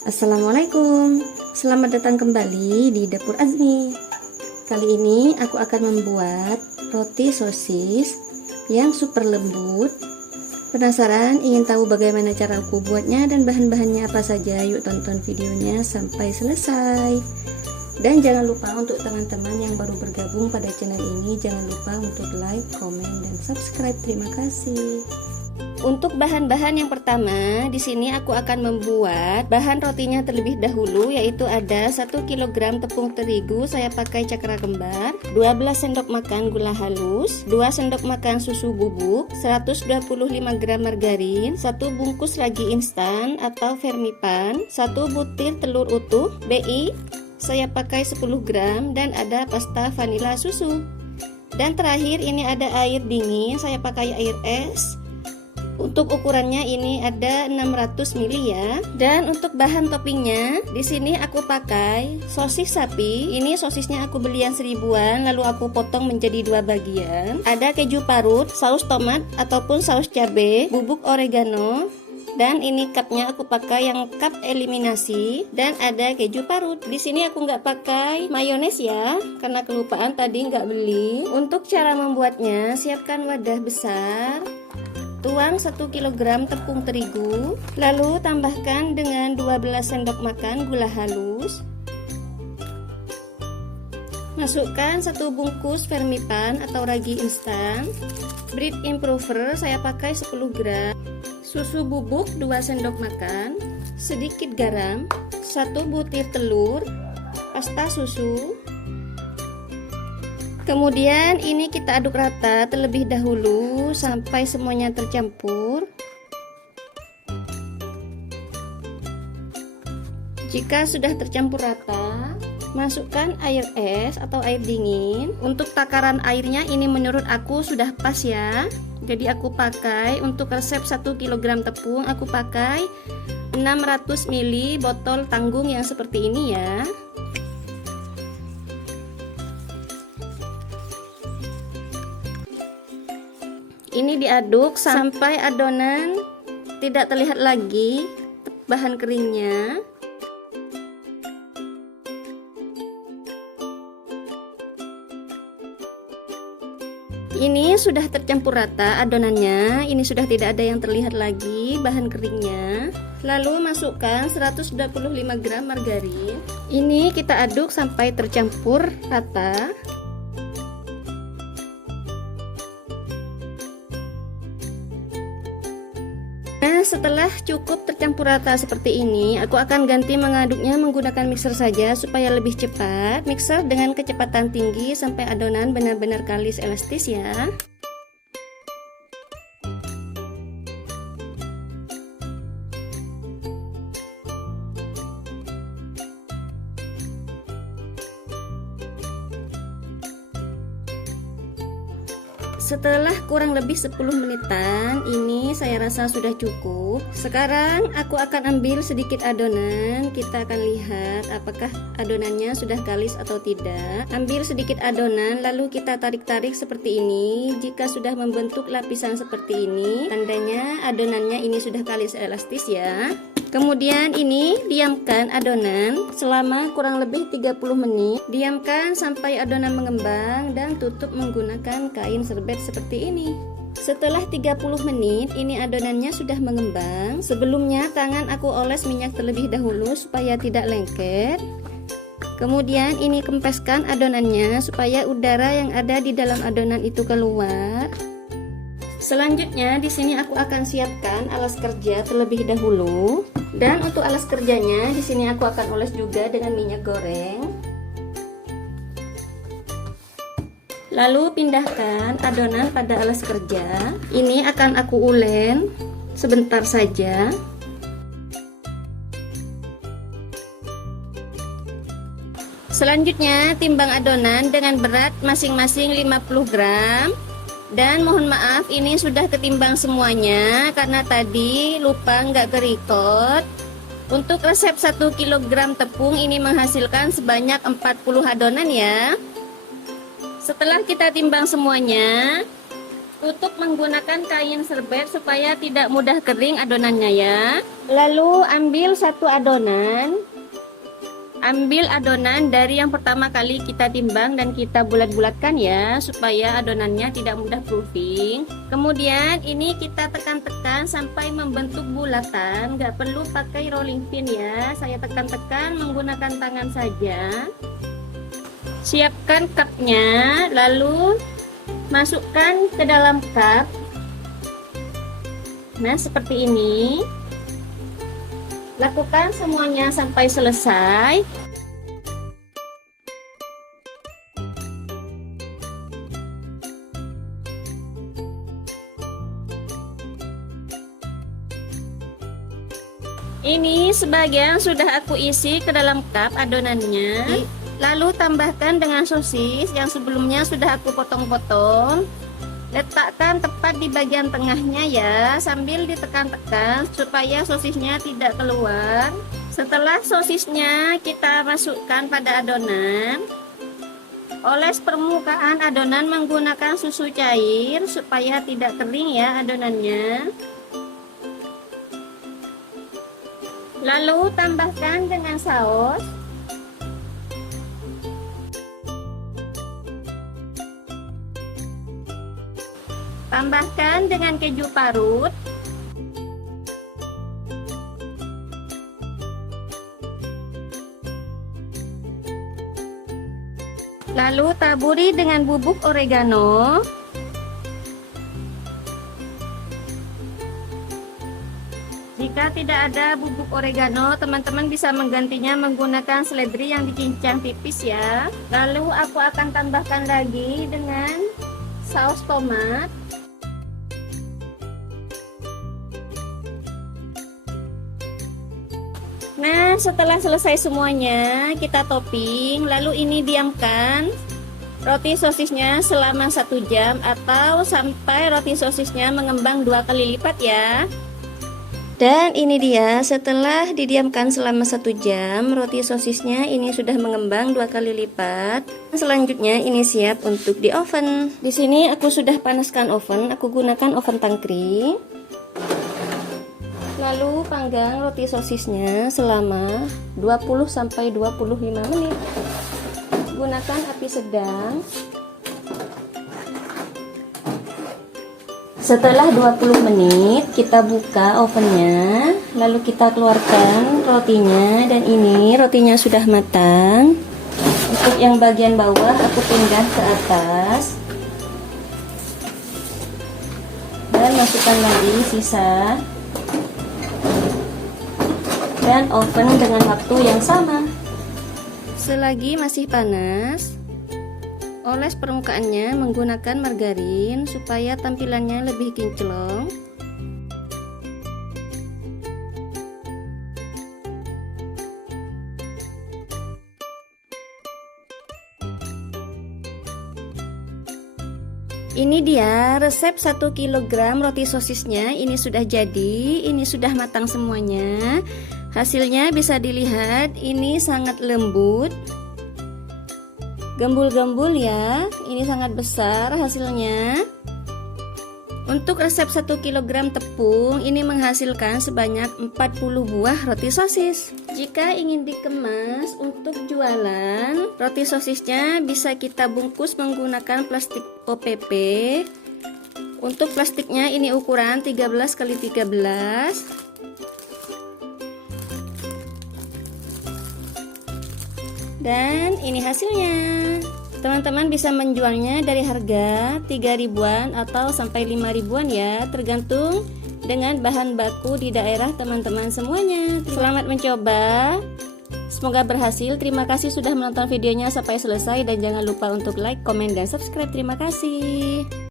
Assalamualaikum, selamat datang kembali di Dapur Azmi. Kali ini aku akan membuat roti sosis yang super lembut. Penasaran ingin tahu bagaimana cara aku buatnya dan bahan-bahannya apa saja? Yuk tonton videonya sampai selesai. Dan jangan lupa untuk teman-teman yang baru bergabung pada channel ini, jangan lupa untuk like, komen, dan subscribe. Terima kasih. Untuk bahan-bahan yang pertama, di sini aku akan membuat bahan rotinya terlebih dahulu, yaitu ada 1 kg tepung terigu, saya pakai cakra kembar, 12 sendok makan gula halus, 2 sendok makan susu bubuk, 125 gram margarin, 1 bungkus ragi instan atau vermipan, 1 butir telur utuh, BI, saya pakai 10 gram, dan ada pasta vanila susu. Dan terakhir ini ada air dingin, saya pakai air es. Untuk ukurannya ini ada 600 ml ya. Dan untuk bahan toppingnya, di sini aku pakai sosis sapi. Ini sosisnya aku beli yang 1000-an, lalu aku potong menjadi 2 bagian. Ada keju parut, saus tomat ataupun saus cabai, bubuk oregano. Dan ini cupnya aku pakai yang cup eliminasi, dan ada keju parut. Di sini aku nggak pakai mayones ya, karena kelupaan tadi nggak beli. Untuk cara membuatnya, siapkan wadah besar. Tuang 1 kg tepung terigu, lalu tambahkan dengan 12 sendok makan gula halus. Masukkan 1 bungkus vermipan atau ragi instan. Bread improver saya pakai 10 gram. Susu bubuk 2 sendok makan, sedikit garam, 1 butir telur, pasta susu. Kemudian ini kita aduk rata terlebih dahulu sampai semuanya tercampur. Jika sudah tercampur rata, masukkan air es atau air dingin. Untuk takaran airnya ini menurut aku sudah pas ya. Jadi aku pakai untuk resep 1 kg tepung, aku pakai 600 ml botol tanggung yang seperti ini ya. Ini diaduk sampai adonan tidak terlihat lagi bahan keringnya. Ini sudah tercampur rata adonannya, ini sudah tidak ada yang terlihat lagi bahan keringnya. Lalu masukkan 125 gram margarin. Ini kita aduk sampai tercampur rata. Nah, setelah cukup tercampur rata seperti ini, aku akan ganti mengaduknya menggunakan mixer saja supaya lebih cepat. Mixer dengan kecepatan tinggi sampai adonan benar-benar kalis elastis ya. Setelah kurang lebih 10 menitan, ini saya rasa sudah cukup. Sekarang aku akan ambil sedikit adonan. Kita akan lihat apakah adonannya sudah kalis atau tidak. Ambil sedikit adonan, lalu kita tarik-tarik seperti ini. Jika sudah membentuk lapisan seperti ini, tandanya adonannya ini sudah kalis elastis ya. Kemudian ini diamkan adonan selama kurang lebih 30 menit. Diamkan sampai adonan mengembang dan tutup menggunakan kain serbet seperti ini. Setelah 30 menit ini adonannya sudah mengembang. Sebelumnya tangan aku oles minyak terlebih dahulu supaya tidak lengket. Kemudian ini kempeskan adonannya supaya udara yang ada di dalam adonan itu keluar. Selanjutnya di sini aku akan siapkan alas kerja terlebih dahulu. Dan untuk alas kerjanya di sini aku akan oles juga dengan minyak goreng. Lalu pindahkan adonan pada alas kerja. Ini akan aku ulen sebentar saja. Selanjutnya timbang adonan dengan berat masing-masing 50 gram. Dan mohon maaf ini sudah ketimbang semuanya karena tadi lupa nggak ke-record. Untuk resep 1 kg tepung ini menghasilkan sebanyak 40 adonan ya. Setelah kita timbang semuanya, Tutup menggunakan kain serbet supaya tidak mudah kering adonannya ya. Lalu ambil satu adonan. Ambil adonan dari yang pertama kali kita timbang dan kita bulat-bulatkan ya, supaya adonannya tidak mudah proofing. Kemudian ini kita tekan-tekan sampai membentuk bulatan, nggak perlu pakai rolling pin ya. Saya tekan-tekan menggunakan tangan saja. Siapkan cupnya, lalu masukkan ke dalam cup. Nah, seperti ini. Lakukan semuanya sampai selesai. Ini sebagian sudah aku isi ke dalam cup adonannya. Lalu tambahkan dengan sosis yang sebelumnya sudah aku potong-potong. Letakkan tepat di bagian tengahnya ya, sambil ditekan-tekan supaya sosisnya tidak keluar. Setelah sosisnya kita masukkan pada adonan. Oles permukaan adonan menggunakan susu cair supaya tidak kering ya adonannya. Lalu tambahkan dengan saus. Tambahkan dengan keju parut. Lalu taburi dengan bubuk oregano. Jika tidak ada bubuk oregano, teman-teman bisa menggantinya menggunakan seledri yang dicincang tipis ya. Lalu aku akan tambahkan lagi dengan saus tomat. Nah, setelah selesai semuanya, kita topping. Lalu ini diamkan roti sosisnya selama 1 jam atau sampai roti sosisnya mengembang 2 kali lipat ya. Dan ini dia, setelah didiamkan selama 1 jam, roti sosisnya ini sudah mengembang 2 kali lipat. Selanjutnya ini siap untuk di oven. Di sini aku sudah panaskan oven, aku gunakan oven tangkring. Lalu panggang roti sosisnya selama 20-25 menit. Gunakan api sedang. Setelah 20 menit kita buka ovennya, lalu kita keluarkan rotinya, dan ini rotinya sudah matang. Untuk yang bagian bawah aku pindah ke atas dan masukkan lagi sisa, dan oven dengan waktu yang sama. Selagi masih panas, oles permukaannya menggunakan margarin supaya tampilannya lebih kinclong. Ini dia resep 1 kg roti sosisnya. Ini sudah jadi, ini sudah matang semuanya. Hasilnya bisa dilihat, ini sangat lembut, gembul-gembul ya. Ini sangat besar hasilnya. Untuk resep 1 kg tepung ini menghasilkan sebanyak 40 buah roti sosis. Jika ingin dikemas untuk jualan, roti sosisnya bisa kita bungkus menggunakan plastik OPP. Untuk plastiknya ini ukuran 13 x 13. Dan ini hasilnya. Teman-teman bisa menjualnya dari harga 3 ribuan atau sampai 5 ribuan ya, tergantung dengan bahan baku di daerah teman-teman semuanya. Selamat mencoba, semoga berhasil. Terima kasih sudah menonton videonya sampai selesai, dan jangan lupa untuk like, komen, dan subscribe. Terima kasih.